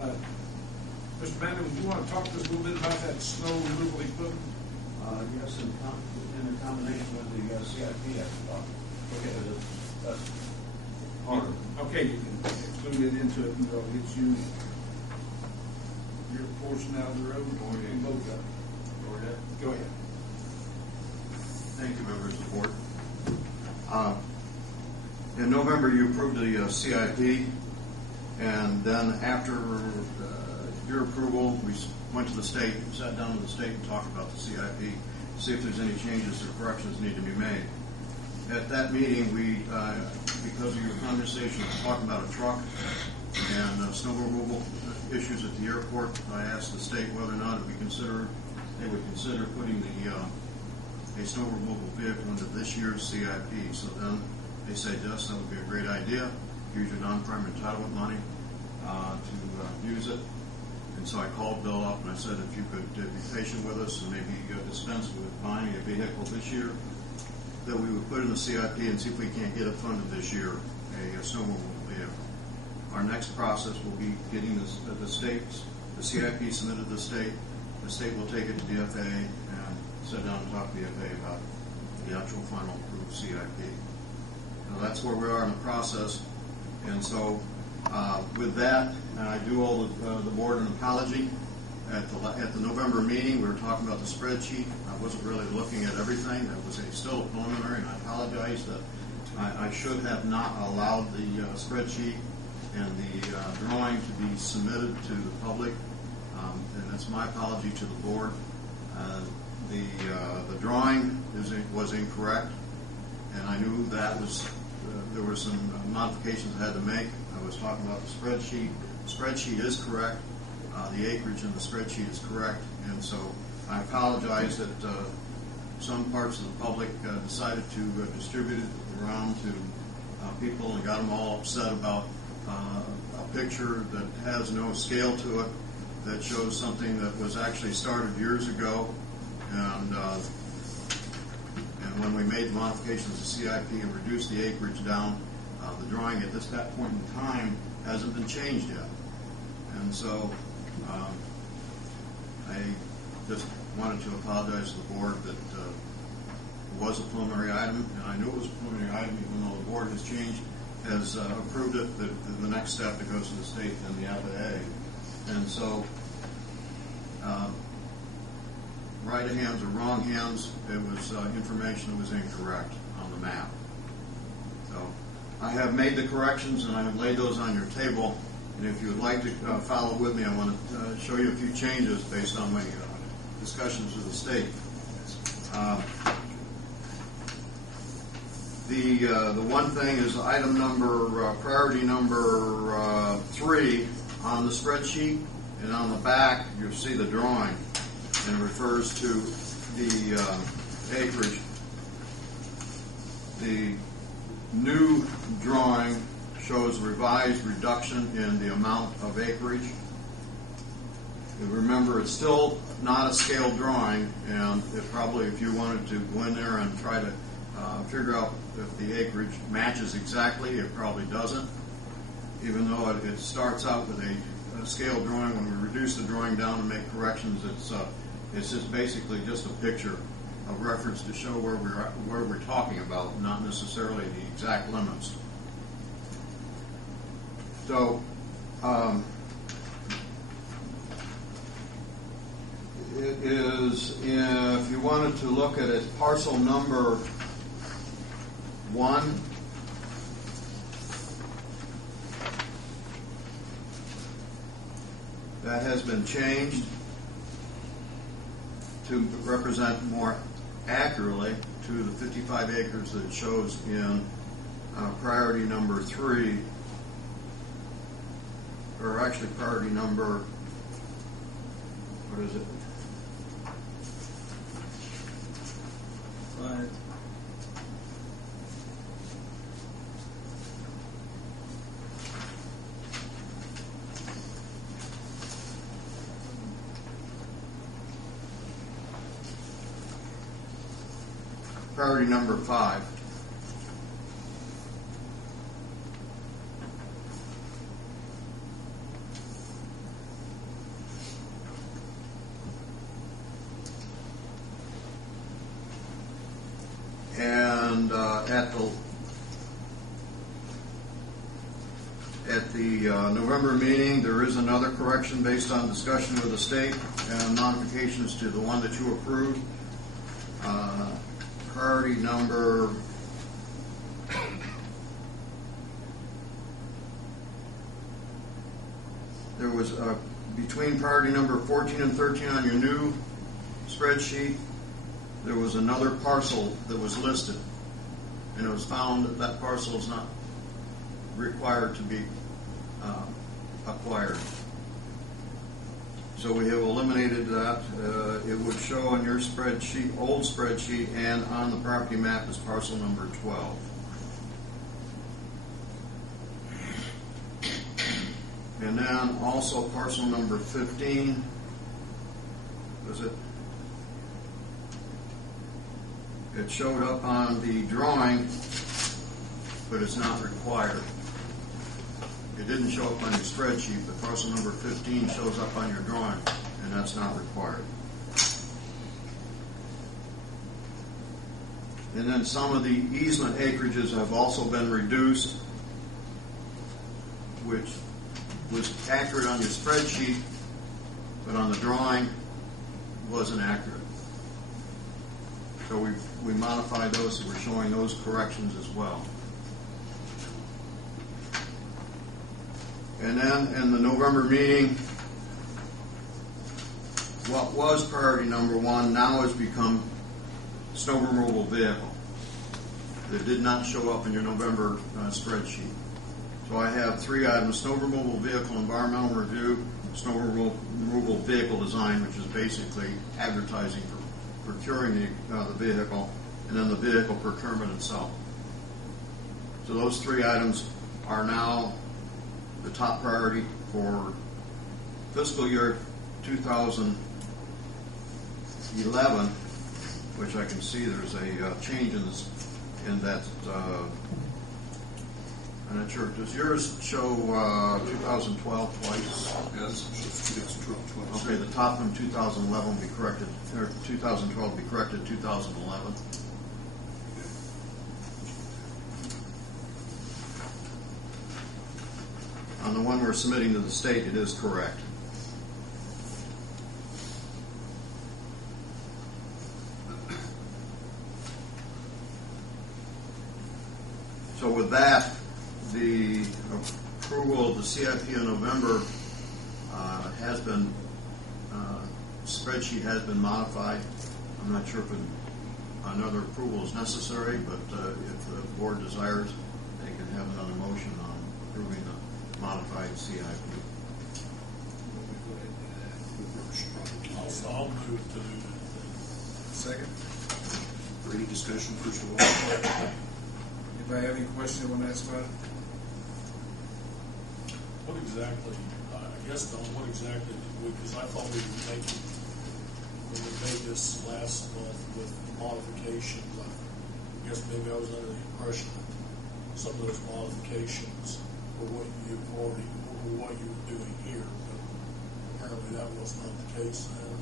Mr. Manley, would you want to talk to us a little bit about that snow removal equipment? Yes, in combination with the CIP act. Okay, that's part of it. Okay, you can include it into it, and it'll get you your portion out of the road. Go ahead. You both got it. Go ahead. Go ahead. Thank you, members of the board. In November, you approved the CIP, and then after your approval, we went to the state, sat down with the state and talked about the CIP, see if there's any changes or corrections need to be made. At that meeting, we, because of your conversation, talking about a truck and snow removal issues at the airport, I asked the state whether or not they would consider putting a snow removal vehicle into this year's CIP. So then they said yes, that would be a great idea. Use your non-prime entitlement money to use it. And so I called Bill up and I said if you could be patient with us and maybe dispense with buying a vehicle this year, that we would put in the CIP and see if we can't get it funded this year, a snow removal vehicle. Our next process will be getting the CIP submitted to the state. The state will take it to the FAA and sit down and talk to the FAA about the actual final approved CIP. Now that's where we are in the process. And so with that, I do owe the board an apology. At the November meeting, we were talking about the spreadsheet. I wasn't really looking at everything. That was still a preliminary, and I apologize that I should have not allowed the spreadsheet and the drawing to be submitted to the public. And that's my apology to the board. The drawing was incorrect, and I knew that there were some modifications I had to make. I was talking about the spreadsheet. The spreadsheet is correct. The acreage in the spreadsheet is correct, and so I apologize that some parts of the public decided to distribute it around to people and got them all upset about a picture that has no scale to it, that shows something that was actually started years ago, and when we made the modifications to CIP and reduced the acreage down, the drawing at that point in time hasn't been changed yet. And so I just wanted to apologize to the board that it was a preliminary item, and I knew it was a preliminary item even though the board has approved it, the next step that goes to the state and the FAA. And so right hands or wrong hands, it was information that was incorrect on the map. So I have made the corrections and I have laid those on your table. And if you would like to follow with me, I want to show you a few changes based on my discussions with the state. The one thing is item number, priority number 3 on the spreadsheet, and on the back you'll see the drawing, and it refers to the acreage. The new drawing shows revised reduction in the amount of acreage. And remember, it's still not a scale drawing, and it probably, if you wanted to go in there and try to figure out if the acreage matches exactly, it probably doesn't. Even though it starts out with a scale drawing, when we reduce the drawing down and make corrections, it's just basically just a picture of reference to show where we're talking about, not necessarily the exact limits. So it is, if you wanted to look at it, parcel number 1. That has been changed to represent more accurately to the 55 acres that it shows in priority number 3, or actually priority number, what is it? 5. Priority number 5. November meeting, there is another correction based on discussion with the state and modifications to the one that you approved. Priority number there was between priority number 14 and 13 on your new spreadsheet, there was another parcel that was listed, and it was found that that parcel is not required to be acquired. So we have eliminated that. It would show on your spreadsheet, old spreadsheet, and on the property map as parcel number 12. And then also parcel number 15, was it? It showed up on the drawing, but it's not required. It didn't show up on your spreadsheet, but parcel number 15 shows up on your drawing, and that's not required. And then some of the easement acreages have also been reduced, which was accurate on your spreadsheet, but on the drawing wasn't accurate. So we modified those, so we're showing those corrections as well. And then in the November meeting, what was priority number 1 now has become snow removal vehicle. That did not show up in your November spreadsheet. So I have 3 items: snow removal vehicle environmental review, snow removal vehicle design, which is basically advertising for procuring the vehicle, and then the vehicle procurement itself. So those 3 items are now the top priority for fiscal year 2011, which I can see there's a change in this, in that. I'm not sure. Does yours show 2012 twice? Yes, 2012 twice. Okay, the top from 2011 will be corrected, or 2012 will be corrected 2011. On the one we're submitting to the state, it is correct. So with that, the approval of the CIP in November has been, spreadsheet has been modified. I'm not sure if another approval is necessary, but if the board desires, they can have another motion on approving the modified CIP. I'll move to Second. For any discussion, first of all? Anybody have any question they want to ask about it? What exactly, I guess, Don, what exactly did we, because I thought we were making, when we made this last month with modifications, I guess maybe I was under the impression that some of those modifications were what you already, were what you were doing here, but apparently that was not the case then.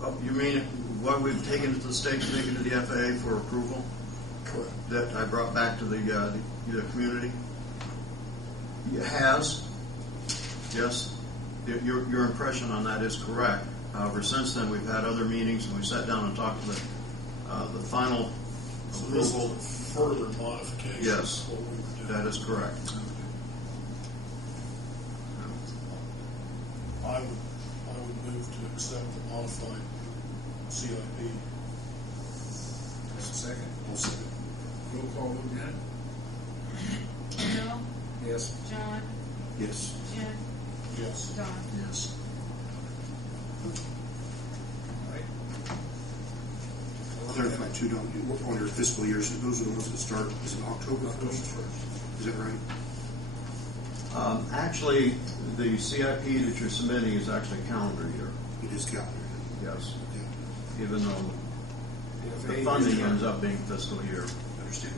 Oh, you mean what we've taken to the state, taken to the FAA for approval? Correct. That I brought back to the community? It has. Yes. Your impression on that is correct. However, since then we've had other meetings and we sat down and talked to the final So this approval. is a further modification Yes, of what we were doing. that is correct. I would move to accept the modified CIP. That's a second. I'll second. Roll call vote again? Bill, Yes. John, Yes. Jim, Yes. Don. Yes. All right. Clarify too, don't you, on your fiscal years, those are the ones that start, is it October October 1st? 1st. Is that right? Actually, the CIP that you're submitting is actually calendar year. It is calendar. Yes. Yeah, Even though If the eight funding is- ends up being fiscal year. understand.